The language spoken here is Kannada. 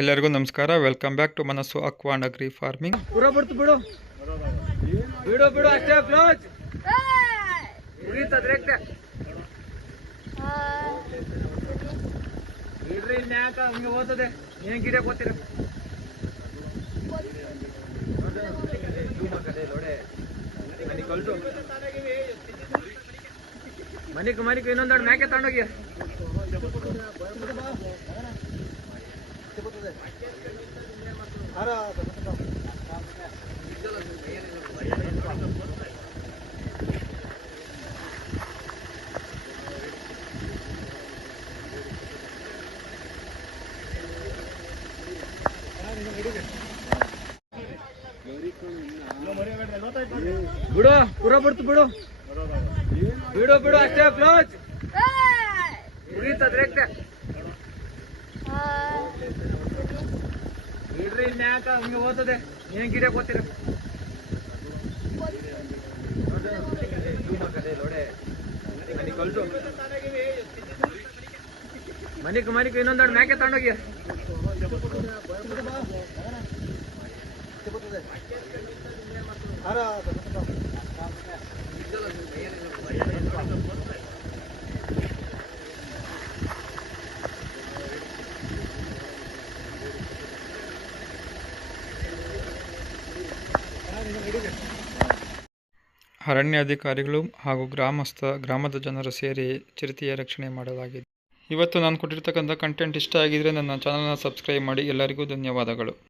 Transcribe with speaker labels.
Speaker 1: ಎಲ್ಲರಿಗೂ ನಮಸ್ಕಾರ.
Speaker 2: Welcome back to Manassu aqua and agri farming ಮನಿಕ್ ಮನಿಕ್, ಇನ್ನೊಂದ್ ಮ್ಯಾಕೆ ತಗೊಂಡೋಗಿ ಬಿಡು ಪೂರ ಬಿಡ್ತು ಬಿಡು ಬಿಡು ಬಿಡು ಅಷ್ಟೇ ಕ್ಲೋಸ್ ಮುಗೀತದ್ರಿ ಇನ್ಯಾಕ ಹಂಗೆ ಓದದೆ ಏನ್ ಗಿಡ ಗೊತ್ತಿರ ಮನಿಕ್ ಮನಿಕ್ ಇನ್ನೊಂದೆರಡು ಮ್ಯಾಕೆ ತಗೊಂಡೋಗಿ
Speaker 1: ಅರಣ್ಯಾಧಿಕಾರಿಗಳು ಹಾಗೂ ಗ್ರಾಮಸ್ಥ ಗ್ರಾಮದ ಜನರು ಸೇರಿ ಚಿರತೆಯ ರಕ್ಷಣೆ ಮಾಡಲಾಗಿದೆ. ಇವತ್ತು ನಾನು ಕೊಟ್ಟಿರ್ತಕ್ಕಂಥ ಕಂಟೆಂಟ್ ಇಷ್ಟ ಆಗಿದ್ರೆ ನನ್ನ ಚಾನಲ್ನ ಸಬ್ಸ್ಕ್ರೈಬ್ ಮಾಡಿ. ಎಲ್ಲರಿಗೂ ಧನ್ಯವಾದಗಳು.